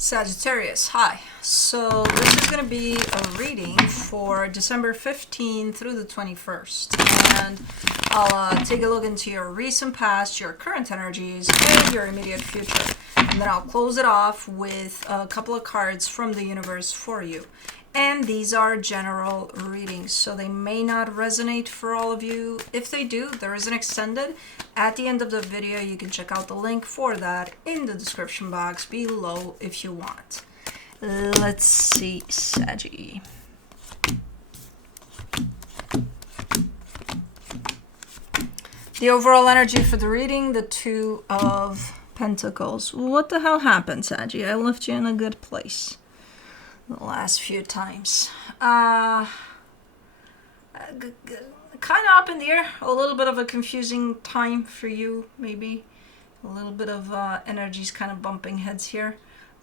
Sagittarius, hi. So this is going to be a reading for December 15th through the 21st. And I'll take a look into your recent past, your current energies, and your immediate future. And then I'll close it off with a couple of cards from the universe for you. And these are general readings, so they may not resonate for all of you. If they do, there is an extended. At the end of the video, you can check out the link for that in the description box below if you want. Let's see, Saggy. The overall energy for the reading, the Two of Pentacles. What the hell happened, Saggy? I left you in a good place the last few times. Kind of up in the air. A little bit of a confusing time for you, maybe. A little bit of energies kind of bumping heads here.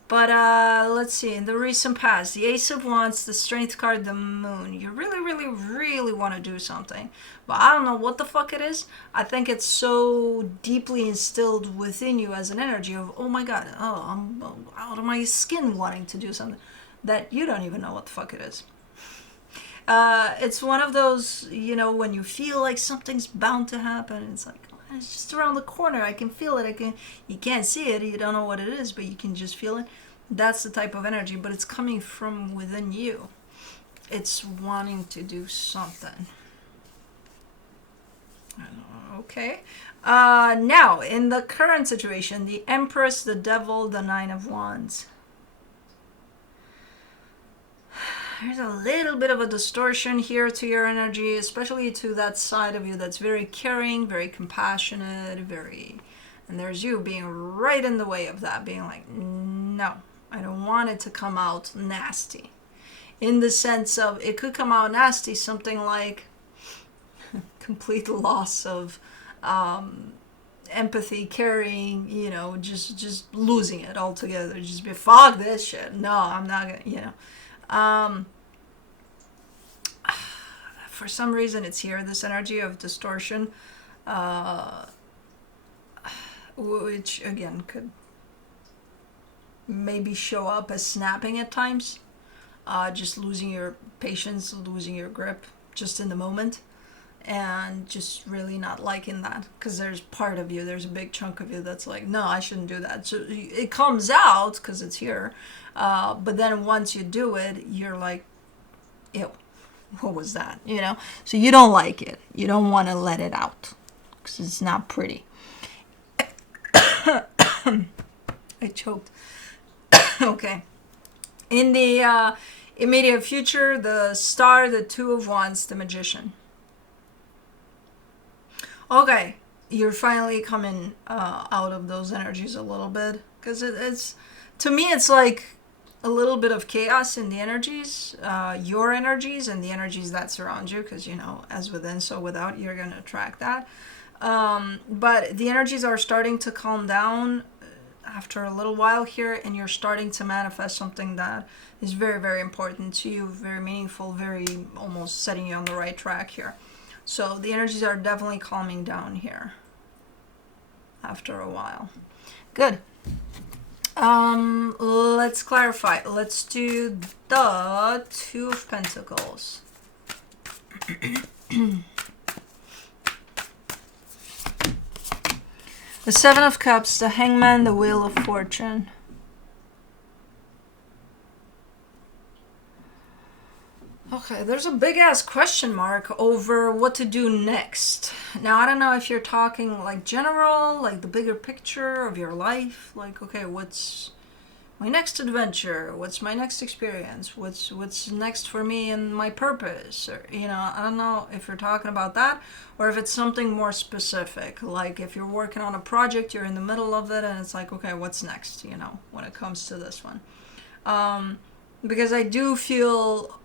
But let's see. In the recent past, the Ace of Wands, the Strength card, the Moon. You really want to do something. But I don't know what the fuck it is. I think it's so deeply instilled within you as an energy of, oh my god, I'm out of my skin wanting to do something, that you don't even know what the fuck it is. It's one of those, you know, when you feel like something's bound to happen, it's like, oh, it's just around the corner, I can feel it, you can't see it, you don't know what it is, but you can just feel it. That's the type of energy, but it's coming from within you. It's wanting to do something. Okay. Now, in the current situation, the Empress, the Devil, the Nine of Wands. There's a little bit of a distortion here to your energy, especially to that side of you that's very caring, very compassionate, and there's you being right in the way of that, being like, no, I don't want it to come out nasty. In the sense of, it could come out nasty, something like complete loss of empathy, caring, you know, just losing it altogether, just be, fuck this shit, no, I'm not gonna, you know. For some reason it's here, this energy of distortion, which again could maybe show up as snapping at times, just losing your patience, losing your grip just in the moment, and just really not liking that, because there's part of you, there's a big chunk of you that's like, no, I shouldn't do that. So it comes out because it's here, but then once you do it, you're like, ew, what was that, you know? So you don't like it, you don't want to let it out because it's not pretty. I choked. Okay. In the immediate future, the Star, the Two of Wands, the Magician. Okay, you're finally coming out of those energies a little bit, because it's, to me, it's like a little bit of chaos in the energies, your energies and the energies that surround you, because, you know, as within, so without, you're going to attract that. But the energies are starting to calm down after a little while here, and you're starting to manifest something that is very important to you, very meaningful, very almost setting you on the right track here. So the energies are definitely calming down here after a while. Good. Let's clarify. Let's do the Two of Pentacles. The Seven of Cups, the Hangman, the Wheel of Fortune. Okay, there's a big ass question mark over what to do next. Now, I don't know if you're talking like general, like the bigger picture of your life. Like, okay, what's my next adventure? What's my next experience? What's next for me and my purpose? Or, you know, I don't know if you're talking about that, or if it's something more specific. Like if you're working on a project, you're in the middle of it, and it's like, okay, what's next? You know, when it comes to this one, because I do feel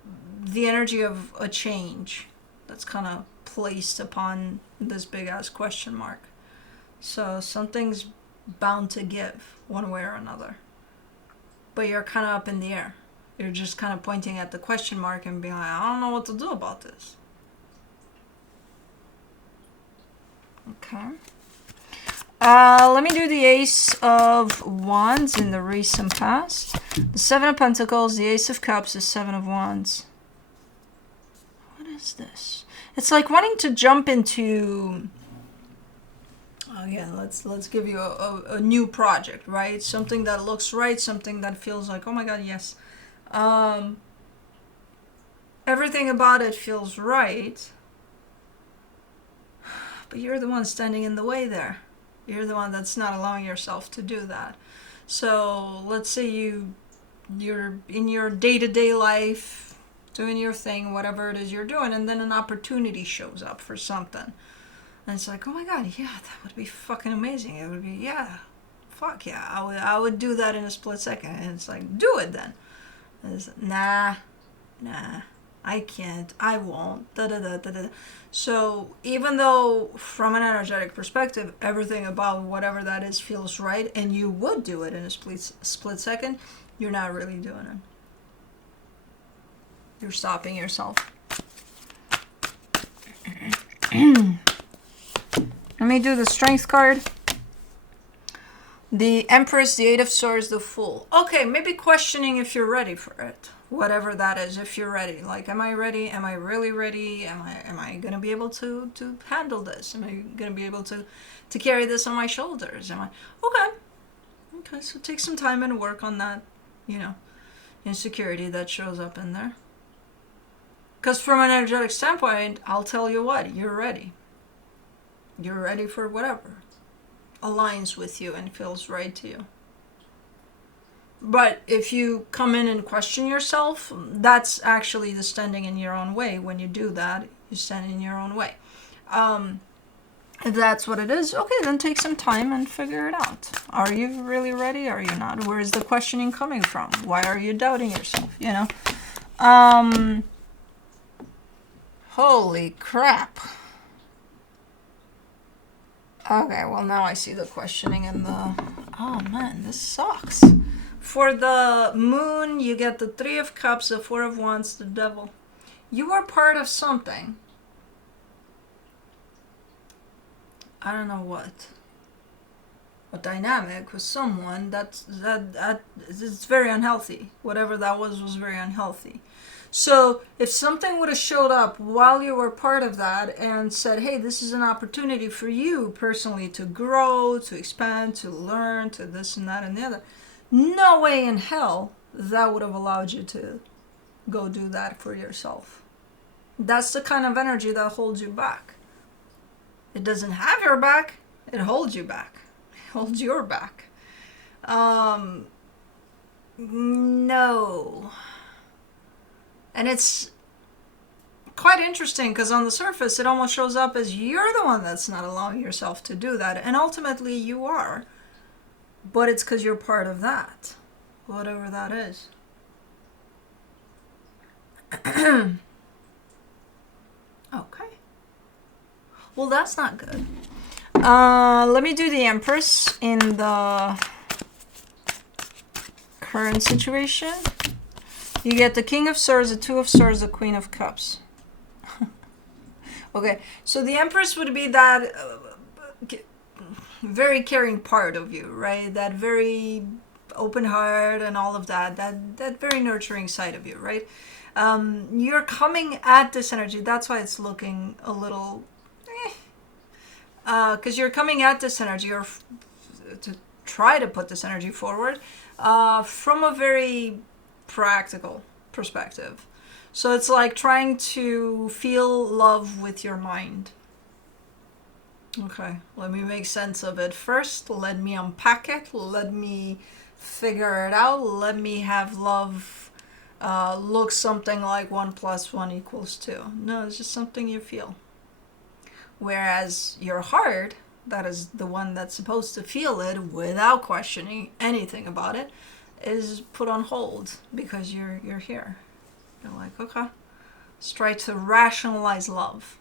the energy of a change that's kind of placed upon this big ass question mark. So something's bound to give one way or another, but you're kind of up in the air. You're just kind of pointing at the question mark and being like, I don't know what to do about this. Okay. Let me do the Ace of Wands in the recent past. The Seven of Pentacles, the Ace of Cups, the Seven of Wands. What is this? It's like wanting to jump into... Again, let's give you a new project, right? Something that looks right, something that feels like, oh my god, yes. Everything about it feels right. But you're the one standing in the way there. You're the one that's not allowing yourself to do that. So let's say you're in your day-to-day life, doing your thing, whatever it is you're doing, and then an opportunity shows up for something. And it's like, oh my god, yeah, that would be fucking amazing. It would be, yeah, fuck yeah, I would do that in a split second. And it's like, do it then. And it's, nah, I can't, I won't, da-da-da-da-da. So even though from an energetic perspective, everything about whatever that is feels right, and you would do it in a split second, you're not really doing it. You're stopping yourself. Let me do the Strength card. The Empress, the Eight of Swords, the Fool. Okay, maybe questioning if you're ready for it. Whatever that is, if you're ready. Like, am I ready? Am I really ready? Am I going to be able to handle this? Am I going to be able to carry this on my shoulders? Am I... Okay, so take some time and work on that, you know, insecurity that shows up in there. Because from an energetic standpoint, I'll tell you what, you're ready. You're ready for whatever aligns with you and feels right to you. But if you come in and question yourself, that's actually the standing in your own way. When you do that, you stand in your own way. If that's what it is, okay, then take some time and figure it out. Are you really ready? Are you not? Where is the questioning coming from? Why are you doubting yourself? You know? Holy crap. Okay, well now I see the questioning and the... Oh man, this sucks. For the Moon, you get the Three of Cups, the Four of Wands, the Devil. You are part of something. I don't know what. A dynamic with someone that it's very unhealthy. Whatever that was very unhealthy. So if something would have showed up while you were part of that and said, hey, this is an opportunity for you personally to grow, to expand, to learn, to this and that and the other, no way in hell that would have allowed you to go do that for yourself. That's the kind of energy that holds you back. It doesn't have your back, it holds you back. It holds your back. No. And it's quite interesting because on the surface it almost shows up as you're the one that's not allowing yourself to do that. And ultimately you are. But it's because you're part of that. Whatever that is. Okay. Well, that's not good. Let me do the Empress in the current situation. You get the King of Swords, the Two of Swords, the Queen of Cups. Okay, so the Empress would be that very caring part of you, right? That very open heart and all of that. That very nurturing side of you, right? You're coming at this energy. That's why it's looking a little... Because you're coming at this energy, or to try to put this energy forward, from a very practical perspective. So it's like trying to feel love with your mind. Okay, let me make sense of it first. Let me unpack it. Let me figure it out. Let me have love look something like 1 + 1 = 2. No, it's just something you feel. Whereas your heart, that is the one that's supposed to feel it without questioning anything about it, is put on hold because you're here. You're like, okay, let's try to rationalize love.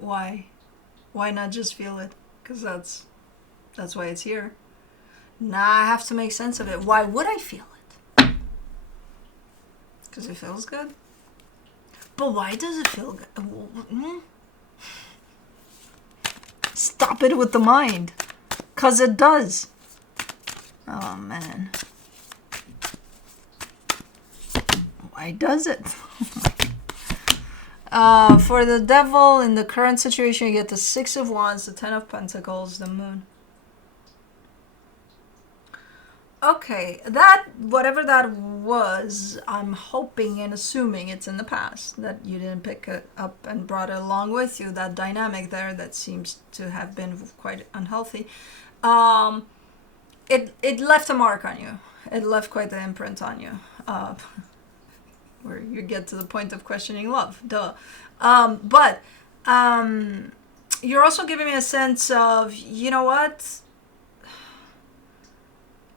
Why? Why not just feel it? Because that's why it's here. Now I have to make sense of it. Why would I feel it? Because it feels good. But why does it feel good? Stop it with the mind. Because it does. Oh, man. Why does it? For the devil, in the current situation, you get the Six of Wands, the Ten of Pentacles, the Moon. Okay, that, whatever that was, I'm hoping and assuming it's in the past, that you didn't pick it up and brought it along with you, that dynamic there that seems to have been quite unhealthy. It left a mark on you. It left quite the imprint on you. Where you get to the point of questioning love. Duh. But you're also giving me a sense of, you know what?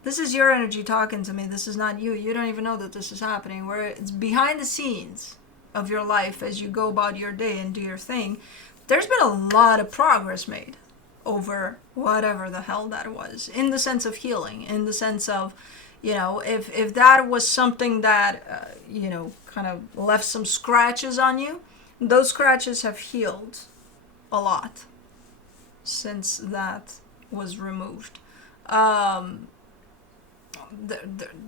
This is your energy talking to me. This is not you. You don't even know that this is happening. Where it's behind the scenes of your life as you go about your day and do your thing. There's been a lot of progress made over whatever the hell that was. In the sense of healing. In the sense of, you know, if that was something that, you know, kind of left some scratches on you, those scratches have healed a lot since that was removed.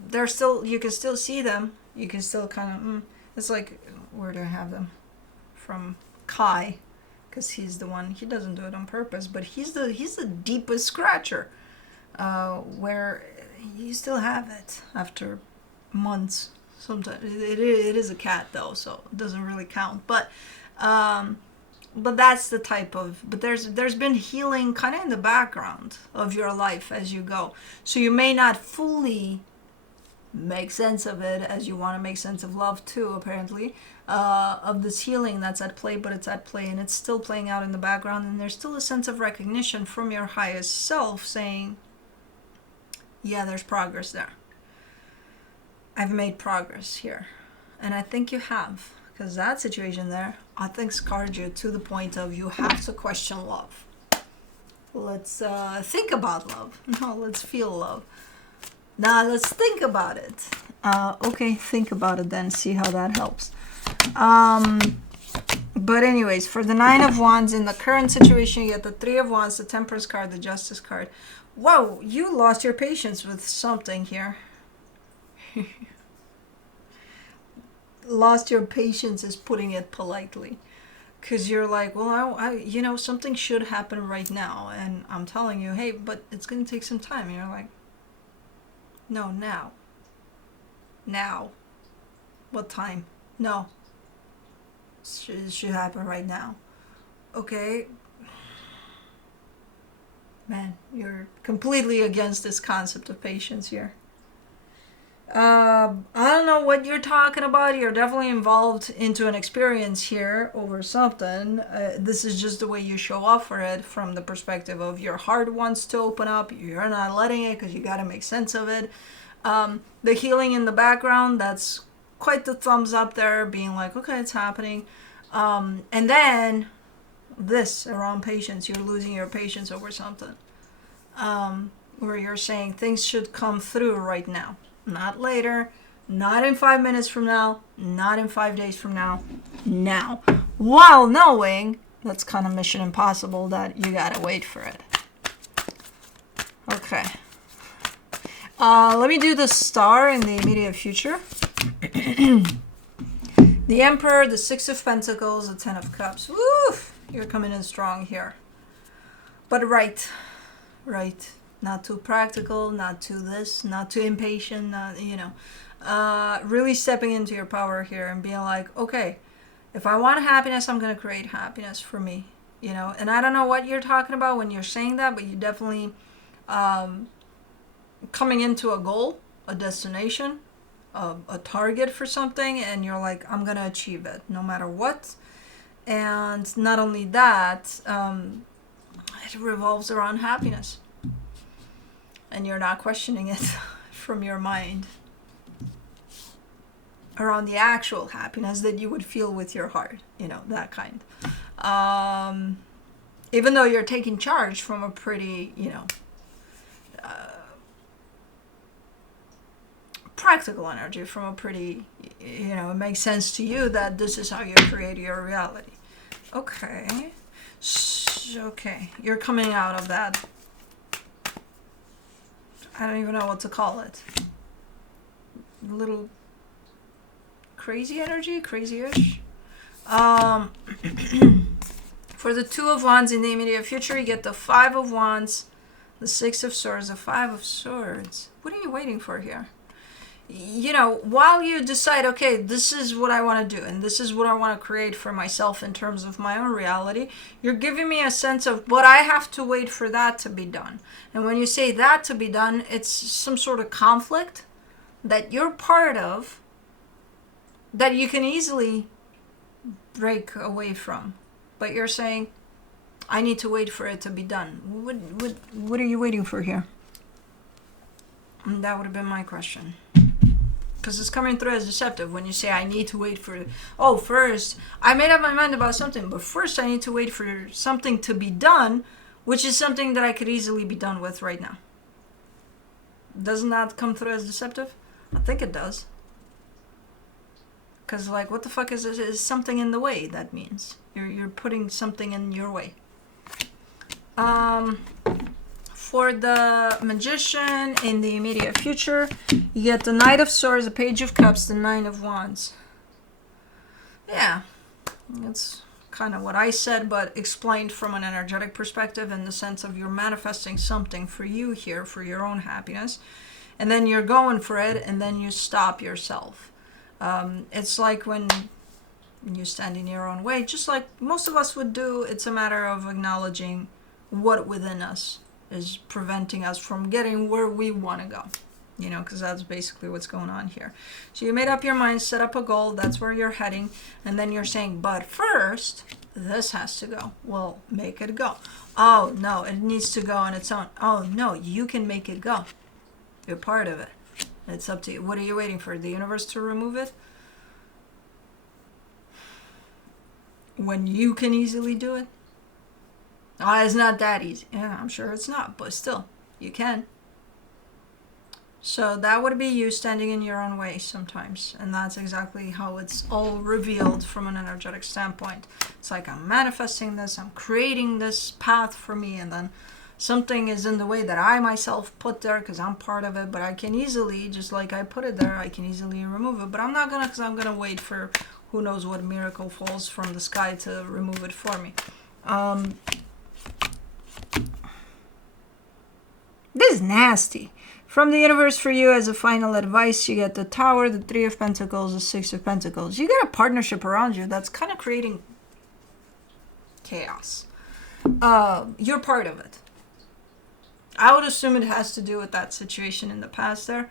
They're still, you can still see them. You can still kind of, it's like, where do I have them? From Kai, because he's the one, he doesn't do it on purpose, but he's the deepest scratcher, where you still have it after months. Sometimes it is a cat though, so it doesn't really count. But that's the type of. But there's been healing kind of in the background of your life as you go. So you may not fully make sense of it as you want to make sense of love too. Apparently, of this healing that's at play, but it's at play and it's still playing out in the background. And there's still a sense of recognition from your highest self saying, yeah, there's progress there. I've made progress here. And I think you have. Because that situation there, I think, scarred you to the point of you have to question love. Let's think about love. No, let's feel love. Now let's think about it. Okay, think about it then. See how that helps. But anyways, for the Nine of Wands, in the current situation, you get the Three of Wands, the Temperance card, the Justice card. Whoa, you lost your patience with something here. Lost your patience is putting it politely. Because you're like, well, I, you know, something should happen right now. And I'm telling you, hey, but it's going to take some time. And you're like, no, now. Now. What time? No. It should happen right now. Okay. Man, you're completely against this concept of patience here. I don't know what you're talking about. You're definitely involved into an experience here over something. This is just the way you show up for it, from the perspective of your heart wants to open up. You're not letting it because you got to make sense of it. The healing in the background, that's quite the thumbs up there, being like, okay, it's happening. And then this around patience, you're losing your patience over something. Where you're saying things should come through right now. Not later, not in 5 minutes from now, not in 5 days from now, now. While knowing, that's kind of mission impossible, that you gotta wait for it. Okay. Let me do the star in the immediate future. The Emperor, the Six of Pentacles, the Ten of Cups. Woo! You're coming in strong here. But right. Not too practical, not too this, not too impatient, not, you know. Really stepping into your power here and being like, okay, if I want happiness, I'm going to create happiness for me, you know. And I don't know what you're talking about when you're saying that, but you definitely coming into a goal, a destination, a target for something, and you're like, I'm going to achieve it no matter what. And not only that, it revolves around happiness. And you're not questioning it from your mind around the actual happiness that you would feel with your heart, you know, that kind. Even though you're taking charge from a pretty, you know, practical energy, from a pretty, it makes sense to you that this is how you create your reality. Okay. Okay. You're coming out of that. I don't even know what to call it. A little crazy energy, crazy-ish. For the Two of Wands in the immediate future, you get the Five of Wands, the Six of Swords, the Five of Swords. What are you waiting for here? While you decide, okay, this is what I want to do and this is what I want to create for myself in terms of my own reality, you're giving me a sense of, but I have to wait for that to be done. And when you say that to be done, it's some sort of conflict that you're part of that you can easily break away from. But you're saying, I need to wait for it to be done. What are you waiting for here? And that would have been my question. Because it's coming through as deceptive when you say, I need to wait for, first, I made up my mind about something, but first I need to wait for something to be done, which is something that I could easily be done with right now. Doesn't that come through as deceptive? I think it does. Because, what the fuck is something in the way? That means you're putting something in your way. For the Magician in the immediate future, you get the Knight of Swords, the Page of Cups, the Nine of Wands. Yeah, that's kind of what I said, but explained from an energetic perspective, in the sense of you're manifesting something for you here, for your own happiness, and then you're going for it, and then you stop yourself. It's like when you stand in your own way, just like most of us would do. It's a matter of acknowledging what within us is preventing us from getting where we want to go, because that's basically what's going on here. So you made up your mind, set up a goal, that's where you're heading, and then you're saying, but first, this has to go. Well, make it go. Oh, no, it needs to go on its own. Oh, no, you can make it go. You're part of it. It's up to you. What are you waiting for? The universe to remove it? When you can easily do it? It's not that easy. Yeah, I'm sure it's not, but still, you can. So that would be you standing in your own way sometimes. And that's exactly how it's all revealed from an energetic standpoint. It's like, I'm manifesting this, I'm creating this path for me, and then something is in the way that I myself put there because I'm part of it, but I can easily, just like I put it there, I can easily remove it. But I'm not gonna, because I'm gonna wait for who knows what miracle falls from the sky to remove it for me. This is nasty. From the universe for you, as a final advice, you get the Tower, the Three of Pentacles, the Six of Pentacles. You get a partnership around you that's kind of creating chaos. You're part of it. I would assume it has to do with that situation in the past there.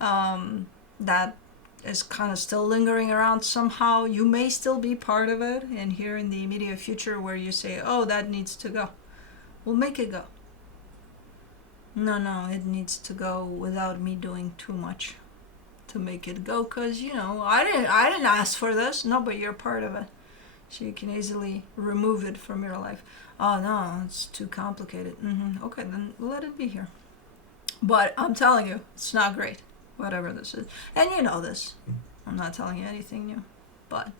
That is kind of still lingering around somehow. You may still be part of it. And here in the immediate future where you say, oh, that needs to go. Well, make it go. No, it needs to go without me doing too much to make it go, because I didn't ask for this. No, but you're part of it, so you can easily remove it from your life. Oh no, it's too complicated. Okay, then let it be here. But I'm telling you, it's not great, whatever this is, and you know this. I'm not telling you anything new, but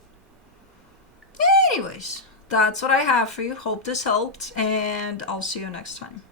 anyways, that's what I have for you. Hope this helped, and I'll see you next time.